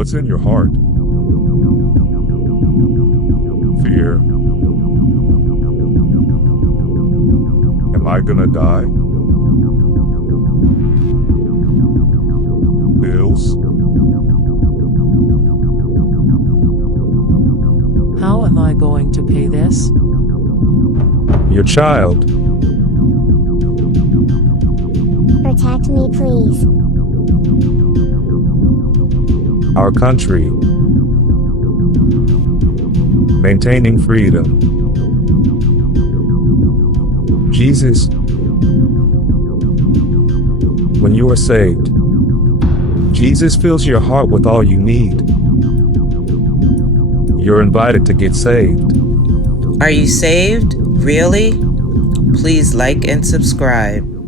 What's in your heart? Fear. Am I gonna die? Bills. How am I going to pay this? Your child. Protect me, please. Our country. Maintaining freedom. Jesus. When you are saved, Jesus fills your heart with all you need. You're invited to get saved. Are you saved? Really? Please like and subscribe.